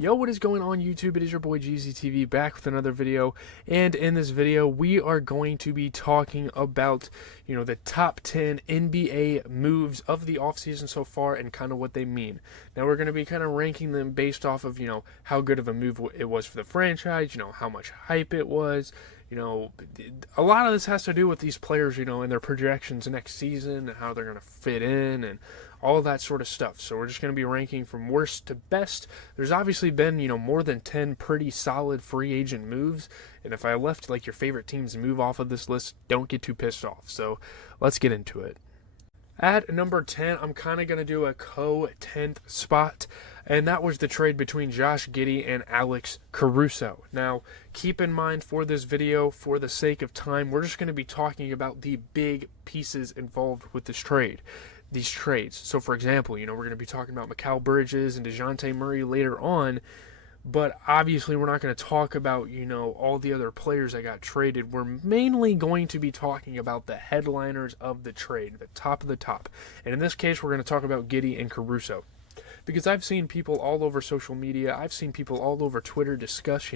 Yo, what is going on YouTube? It is your boy GZTV back with another video, and in this video we are going to be talking about, the top 10 NBA moves of the offseason so far and kind of what they mean. Now we're going to be kind of ranking them based off of, how good of a move it was for the franchise, how much hype it was. A lot of this has to do with these players, and their projections next season and how they're going to fit in and all that sort of stuff. So we're just going to be ranking from worst to best. There's obviously been, more than 10 pretty solid free agent moves. And if I left your favorite teams move off of this list, don't get too pissed off. So let's get into it. At number 10, I'm kind of going to do a co-10th spot, and that was the trade between Josh Giddey and Alex Caruso. Now, keep in mind for this video, for the sake of time, we're just going to be talking about the big pieces involved with these trades. So, for example, we're going to be talking about Macau Bridges and Deonte Murray later on, but obviously we're not going to talk about, all the other players that got traded. We're mainly going to be talking about the headliners of the trade, the top of the top. And in this case, we're going to talk about Giddey and Caruso. Because I've seen people all over social media, I've seen people all over Twitter discuss,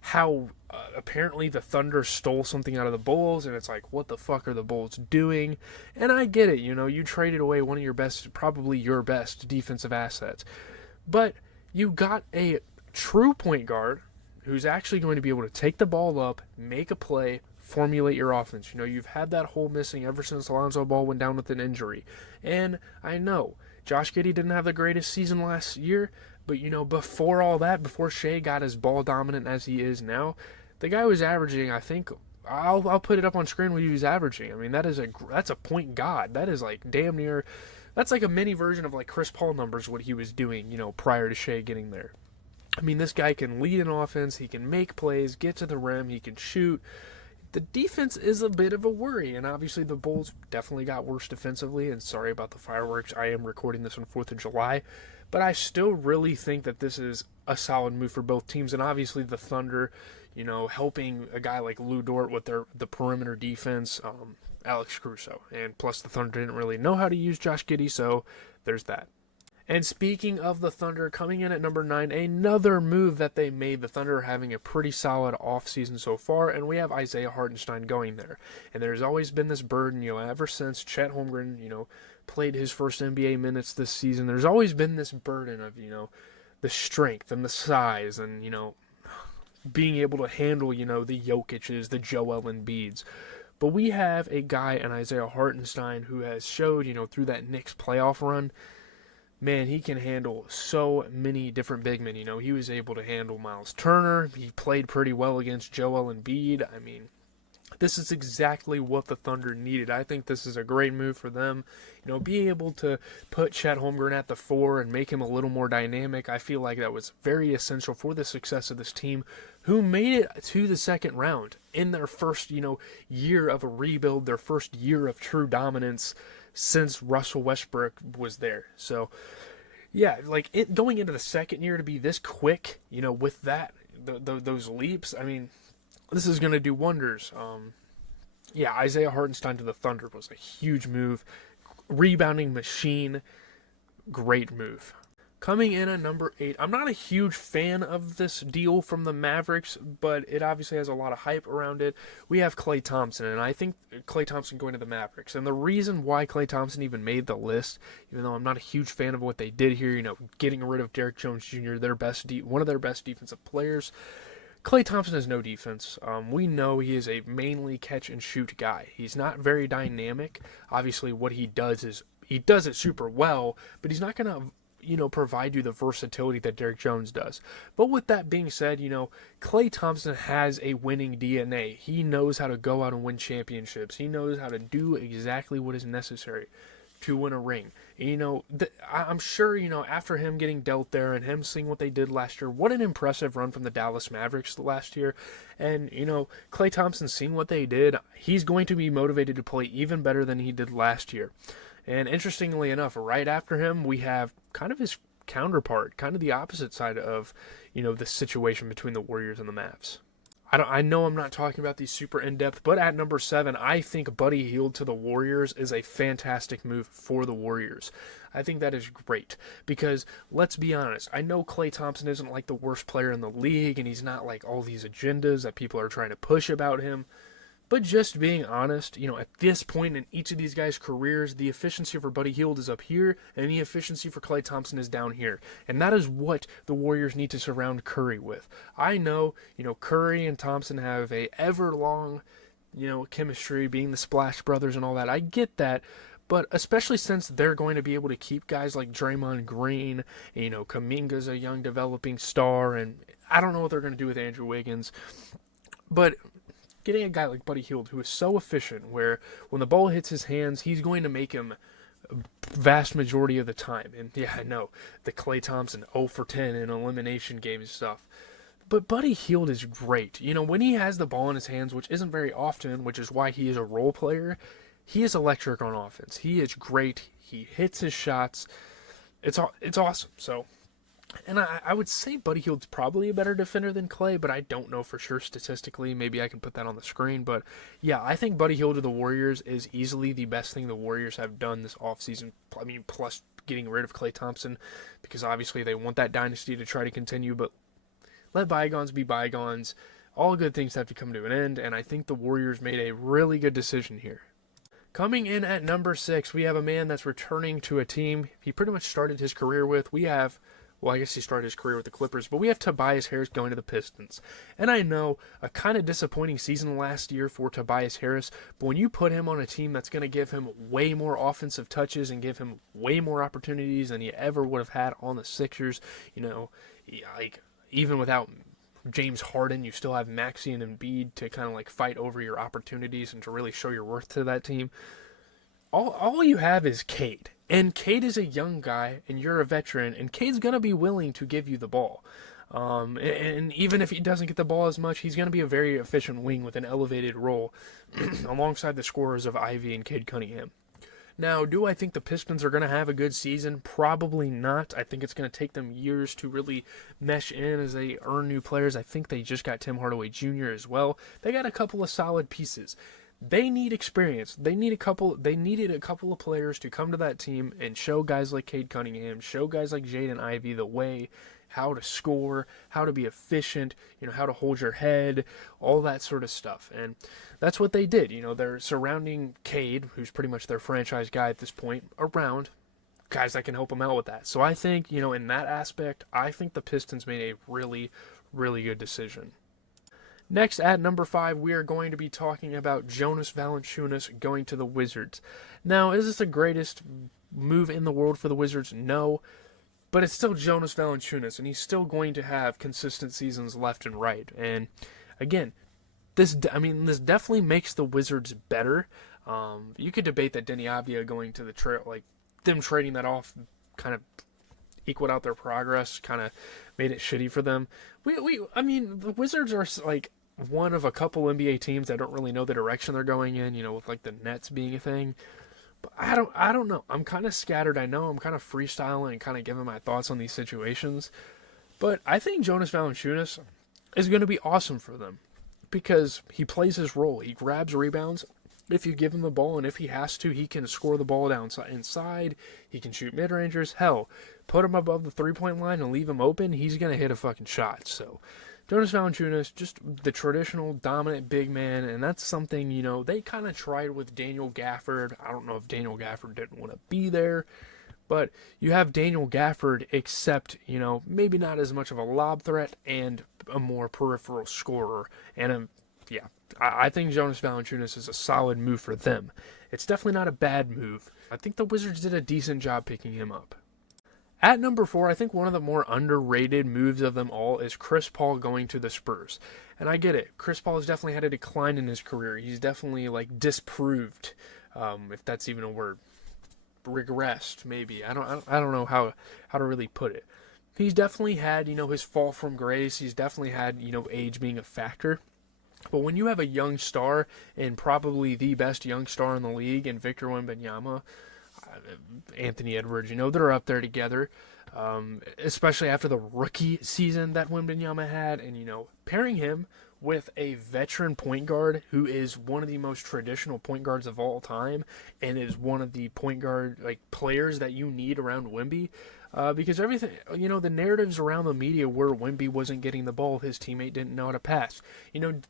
how apparently the Thunder stole something out of the Bulls, and it's like, what the fuck are the Bulls doing? And I get it, you traded away one of your best, probably your best defensive assets. But you got a true point guard who's actually going to be able to take the ball up, make a play, formulate your offense. You've had that hole missing ever since Lonzo Ball went down with an injury. And I know Josh Giddey didn't have the greatest season last year, but before all that, before Shea got as ball dominant as he is now, the guy was averaging, I think, I'll put it up on screen what he was averaging. I mean, that's a point god. That is like damn near, that's like a mini version of like Chris Paul numbers, what he was doing, prior to Shea getting there. I mean, this guy can lead an offense, he can make plays, get to the rim, he can shoot. The defense is a bit of a worry, and obviously the Bulls definitely got worse defensively, and sorry about the fireworks. I am recording this on 4th of July, but I still really think that this is a solid move for both teams, and obviously the Thunder, helping a guy like Lou Dort with the perimeter defense, Alex Caruso, and plus the Thunder didn't really know how to use Josh Giddey, so there's that. And speaking of the Thunder, coming in at number 9, another move that they made. The Thunder are having a pretty solid offseason so far, and we have Isaiah Hardenstein going there. And there's always been this burden, ever since Chet Holmgren, played his first NBA minutes this season. There's always been this burden of, the strength and the size and, being able to handle, the Jokic's, the Joel Embiid's. But we have a guy in Isaiah Hardenstein who has showed, through that Knicks playoff run, man, he can handle so many different big men. He was able to handle Miles Turner. He played pretty well against Joel Embiid. I mean, this is exactly what the Thunder needed. I think this is a great move for them. Being able to put Chet Holmgren at the 4 and make him a little more dynamic, I feel like that was very essential for the success of this team, who made it to the second round in their first, year of a rebuild, their first year of true dominance since Russell Westbrook was there. So, yeah, going into the second year to be this quick, with that, those leaps, I mean, this is going to do wonders. Isaiah Hardenstein to the Thunder was a huge move. Rebounding machine, great move. Coming in at number 8, I'm not a huge fan of this deal from the Mavericks, but it obviously has a lot of hype around it. We have Klay Thompson, and I think Klay Thompson going to the Mavericks. And the reason why Klay Thompson even made the list, even though I'm not a huge fan of what they did here, getting rid of Derrick Jones Jr., one of their best defensive players, Klay Thompson has no defense. We know he is a mainly catch-and-shoot guy. He's not very dynamic. Obviously, what he does is he does it super well, but he's not going to provide you the versatility that Derrick Jones does. But with that being said, Klay Thompson has a winning DNA. He knows how to go out and win championships. He knows how to do exactly what is necessary to win a ring. I'm sure, after him getting dealt there and him seeing what they did last year, what an impressive run from the Dallas Mavericks last year. And, Klay Thompson seeing what they did, he's going to be motivated to play even better than he did last year. And interestingly enough, right after him, we have kind of his counterpart, kind of the opposite side of, the situation between the Warriors and the Mavs. I know I'm not talking about these super in-depth, but at number 7, I think Buddy Hield to the Warriors is a fantastic move for the Warriors. I think that is great because, let's be honest, I know Klay Thompson isn't like the worst player in the league, and he's not like all these agendas that people are trying to push about him. But just being honest, at this point in each of these guys' careers, the efficiency for Buddy Hield is up here, and the efficiency for Klay Thompson is down here. And that is what the Warriors need to surround Curry with. I know, Curry and Thompson have a ever-long, chemistry, being the Splash Brothers and all that. I get that. But especially since they're going to be able to keep guys like Draymond Green, Kuminga's a young developing star, and I don't know what they're going to do with Andrew Wiggins. But getting a guy like Buddy Hield, who is so efficient, where when the ball hits his hands, he's going to make him a vast majority of the time. And yeah, I know, the Klay Thompson 0 for 10 in elimination games stuff. But Buddy Hield is great. When he has the ball in his hands, which isn't very often, which is why he is a role player, he is electric on offense. He is great. He hits his shots. It's awesome. So, and I would say Buddy Hield's probably a better defender than Klay, but I don't know for sure statistically. Maybe I can put that on the screen. But yeah, I think Buddy Hield to the Warriors is easily the best thing the Warriors have done this offseason. I mean, plus getting rid of Klay Thompson, because obviously they want that dynasty to try to continue, but let bygones be bygones. All good things have to come to an end, and I think the Warriors made a really good decision here. Coming in at number 6, we have a man that's returning to a team he pretty much started his career with. I guess he started his career with the Clippers, but we have Tobias Harris going to the Pistons. And I know, a kind of disappointing season last year for Tobias Harris, but when you put him on a team that's going to give him way more offensive touches and give him way more opportunities than he ever would have had on the Sixers, even without James Harden, you still have Maxey and Embiid to kind of fight over your opportunities and to really show your worth to that team. All you have is Cade. And Cade is a young guy, and you're a veteran, and Cade's going to be willing to give you the ball. And even if he doesn't get the ball as much, he's going to be a very efficient wing with an elevated role alongside the scorers of Ivy and Cade Cunningham. Now, do I think the Pistons are going to have a good season? Probably not. I think it's going to take them years to really mesh in as they earn new players. I think they just got Tim Hardaway Jr. as well. They got a couple of solid pieces. They need experience. They needed a couple of players to come to that team and show guys like Cade Cunningham, show guys like Jaden Ivey the way, how to score, how to be efficient, how to hold your head, all that sort of stuff. And that's what they did. They're surrounding Cade, who's pretty much their franchise guy at this point, around guys that can help them out with that. So I think, in that aspect, I think the Pistons made a really, really good decision. Next, at number 5, we are going to be talking about Jonas Valancius going to the Wizards. Now, is this the greatest move in the world for the Wizards? No, but it's still Jonas Valancius, and he's still going to have consistent seasons left and right. And again, this definitely makes the Wizards better. You could debate that Denny Avdia going to the trail, them trading that off, kind of equaled out their progress, kind of made it shitty for them. The Wizards are one of a couple NBA teams that don't really know the direction they're going in, with the Nets being a thing. But I don't know. I'm kind of scattered. I know I'm kind of freestyling and kind of giving my thoughts on these situations. But I think Jonas Valancius is going to be awesome for them because he plays his role. He grabs rebounds if you give him the ball, and if he has to, he can score the ball down inside. He can shoot mid-rangers. Hell, put him above the three-point line and leave him open, he's going to hit a fucking shot. So Jonas Valancius, just the traditional dominant big man, and that's something, they kind of tried with Daniel Gafford. I don't know if Daniel Gafford didn't want to be there, but you have Daniel Gafford, except, maybe not as much of a lob threat and a more peripheral scorer. And I think Jonas Valancius is a solid move for them. It's definitely not a bad move. I think the Wizards did a decent job picking him up. At number 4, I think one of the more underrated moves of them all is Chris Paul going to the Spurs. And I get it. Chris Paul has definitely had a decline in his career. He's definitely disproved, if that's even a word. Regressed, maybe. I don't know how to really put it. He's definitely had, his fall from grace. He's definitely had, age being a factor. But when you have a young star, and probably the best young star in the league, and Victor Wembanyama, Anthony Edwards, they're up there together, especially after the rookie season that Wembanyama had, and, pairing him with a veteran point guard who is one of the most traditional point guards of all time and is one of the point guard players that you need around Wemby. Because everything, the narratives around the media were Wemby wasn't getting the ball, his teammate didn't know how to pass.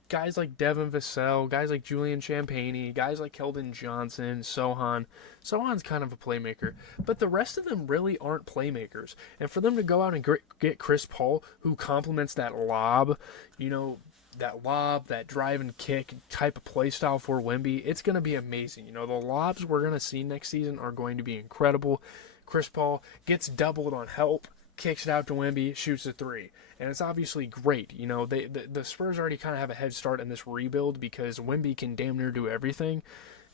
Guys like Devin Vassell, guys like Julian Champagnie, guys like Keldon Johnson, Sohan. Sohan's kind of a playmaker, but the rest of them really aren't playmakers. And for them to go out and get Chris Paul, who complements that lob, that drive and kick type of play style for Wemby, it's going to be amazing. The lobs we're going to see next season are going to be incredible. Chris Paul gets doubled on help, kicks it out to Wemby, shoots a three. And it's obviously great. The Spurs already kind of have a head start in this rebuild because Wemby can damn near do everything.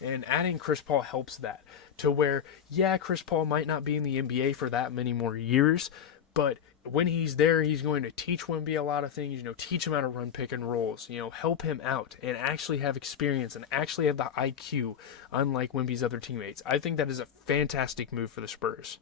And adding Chris Paul helps that to where, Chris Paul might not be in the NBA for that many more years, but when he's there, he's going to teach Wemby a lot of things, teach him how to run pick and rolls, help him out and actually have experience and actually have the IQ, unlike Wemby's other teammates. I think that is a fantastic move for the Spurs.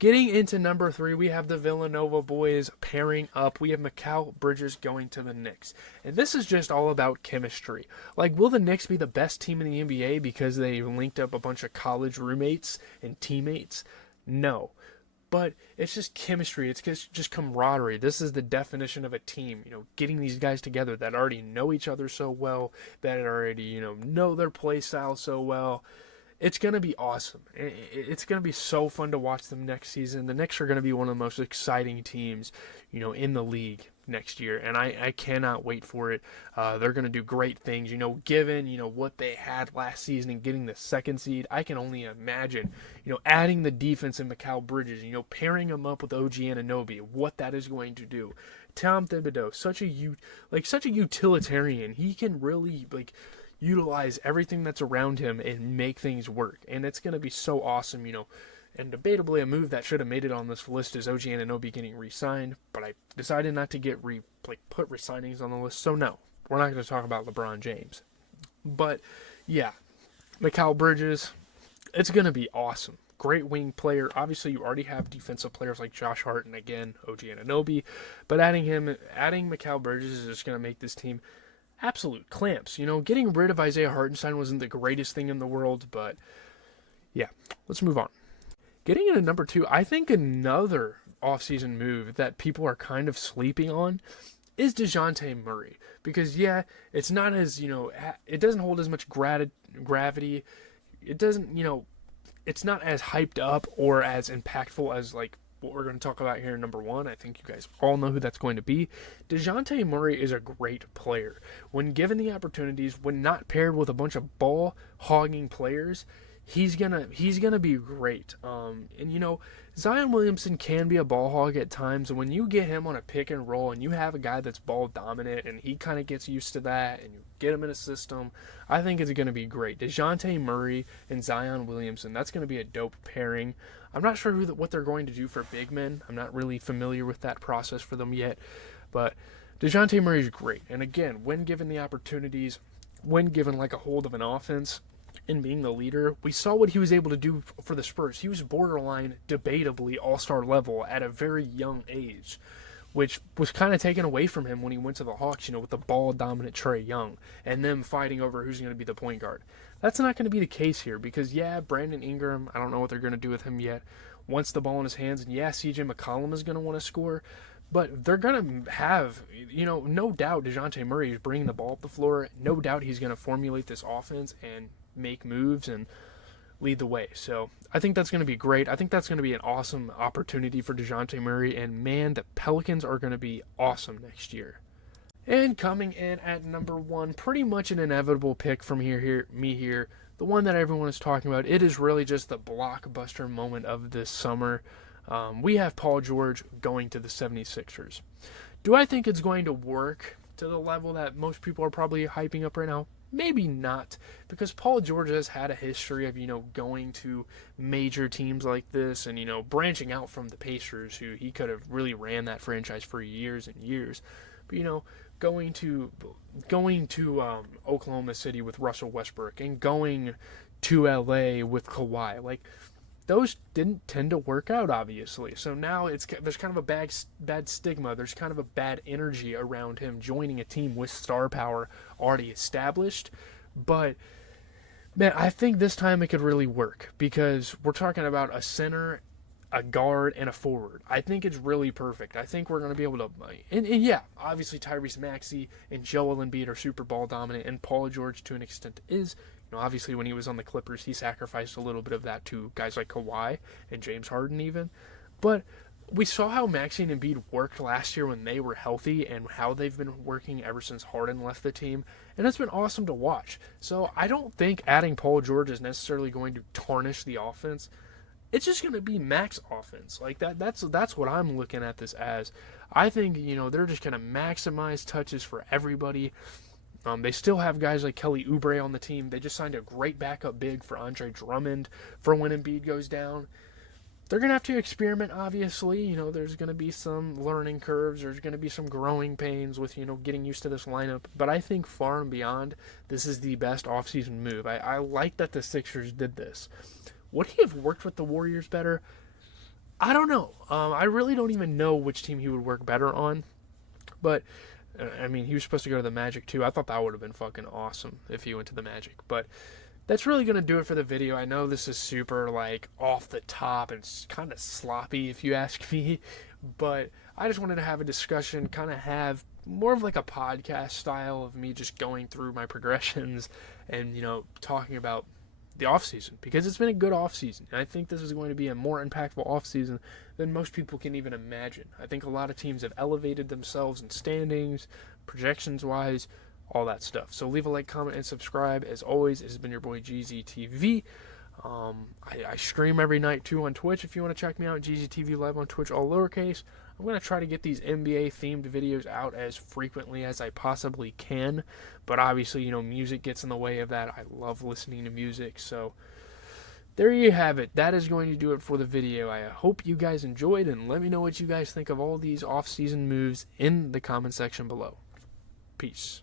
Getting into number 3, we have the Villanova boys pairing up. We have Macau Bridges going to the Knicks. And this is just all about chemistry. Will the Knicks be the best team in the NBA because they linked up a bunch of college roommates and teammates? No. But it's just chemistry. It's just camaraderie. This is the definition of a team. Getting these guys together that already know each other so well, that already, know their play style so well. It's going to be awesome. It's going to be so fun to watch them next season. The Knicks are going to be one of the most exciting teams, in the league next year, and I cannot wait for it. They're going to do great things, given, what they had last season and getting the second seed. I can only imagine, adding the defense in Macau Bridges, pairing them up with OG Anunoby, what that is going to do. Tom Thibodeau, such a utilitarian. He can really, utilize everything that's around him and make things work. And it's going to be so awesome, And debatably, a move that should have made it on this list is OG Anunoby getting re-signed, but I decided not to put re-signings on the list. So no, we're not going to talk about LeBron James. But yeah, Macau Bridges, it's going to be awesome. Great wing player. Obviously, you already have defensive players like Josh Hart and again OG Anunoby, but adding Macau Bridges is just going to make this team absolute clamps. Getting rid of Isaiah Hardenstein wasn't the greatest thing in the world, but yeah, let's move on. Getting into number 2, I think another offseason move that people are kind of sleeping on is Deonte Murray. Because, it's not as, it doesn't hold as much gravity. It doesn't, it's not as hyped up or as impactful as, what we're going to talk about here in number 1. I think you guys all know who that's going to be. Deonte Murray is a great player. When given the opportunities, when not paired with a bunch of ball-hogging players, he's gonna be great. And Zion Williamson can be a ball hog at times, and when you get him on a pick and roll and you have a guy that's ball dominant and he kind of gets used to that and you get him in a system, I think it's going to be great. Dejounte Murray and Zion Williamson, that's going to be a dope pairing. I'm not sure what they're going to do for big men. I'm not really familiar with that process for them yet, but Dejounte Murray is great. And again, when given the opportunities, when given a hold of an offense, and being the leader, we saw what he was able to do for the Spurs. He was borderline, debatably, all-star level at a very young age, which was kind of taken away from him when he went to the Hawks, with the ball-dominant Trae Young, and them fighting over who's going to be the point guard. That's not going to be the case here, because, Brandon Ingram, I don't know what they're going to do with him yet, wants the ball in his hands, and CJ McCollum is going to want to score, but they're going to have, no doubt Dejounte Murray is bringing the ball up the floor. No doubt he's going to formulate this offense and make moves and lead the way. So I think that's going to be great. I think that's going to be an awesome opportunity for Dejounte Murray. And man, the Pelicans are going to be awesome next year. And coming in at number 1, pretty much an inevitable pick from me here. The one that everyone is talking about. It is really just the blockbuster moment of this summer. We have Paul George going to the 76ers. Do I think it's going to work to the level that most people are probably hyping up right now? Maybe not, because Paul George has had a history of, going to major teams like this and, branching out from the Pacers, who he could have really ran that franchise for years and years. But, going to Oklahoma City with Russell Westbrook and going to LA with Kawhi, those didn't tend to work out, obviously. So now there's kind of a bad stigma. There's kind of a bad energy around him joining a team with star power already established. But man, I think this time it could really work because we're talking about a center, a guard, and a forward. I think it's really perfect. I think we're going to be able to, and yeah, obviously Tyrese Maxey and Joel Embiid are super ball dominant, and Paul George to an extent is. Obviously when he was on the Clippers, he sacrificed a little bit of that to guys like Kawhi and James Harden even. But we saw how Maxey and Embiid worked last year when they were healthy and how they've been working ever since Harden left the team, and it's been awesome to watch. So I don't think adding Paul George is necessarily going to tarnish the offense. It's just going to be max offense. Like that's what I'm looking at this as. I think, they're just going to maximize touches for everybody. They still have guys like Kelly Oubre on the team. They just signed a great backup big for Andre Drummond for when Embiid goes down. They're going to have to experiment, obviously. There's going to be some learning curves. There's going to be some growing pains with, getting used to this lineup. But I think far and beyond, this is the best offseason move. I like that the Sixers did this. Would he have worked with the Warriors better? I don't know. I really don't even know which team he would work better on. But I mean, he was supposed to go to the Magic too. I thought that would have been fucking awesome if he went to the Magic. But that's really going to do it for the video. I know this is super, off the top and kind of sloppy if you ask me. But I just wanted to have a discussion, kind of have more of a podcast style of me just going through my progressions and, talking about the offseason, because it's been a good offseason. And I think this is going to be a more impactful offseason than most people can even imagine. I think a lot of teams have elevated themselves in standings, projections-wise, all that stuff. So leave a like, comment, and subscribe. As always, this has been your boy GZTV. I stream every night, too, on Twitch. If you want to check me out, GZTV Live on Twitch, all lowercase. I'm going to try to get these NBA-themed videos out as frequently as I possibly can. But obviously, music gets in the way of that. I love listening to music. So there you have it. That is going to do it for the video. I hope you guys enjoyed, and let me know what you guys think of all these off-season moves in the comment section below. Peace.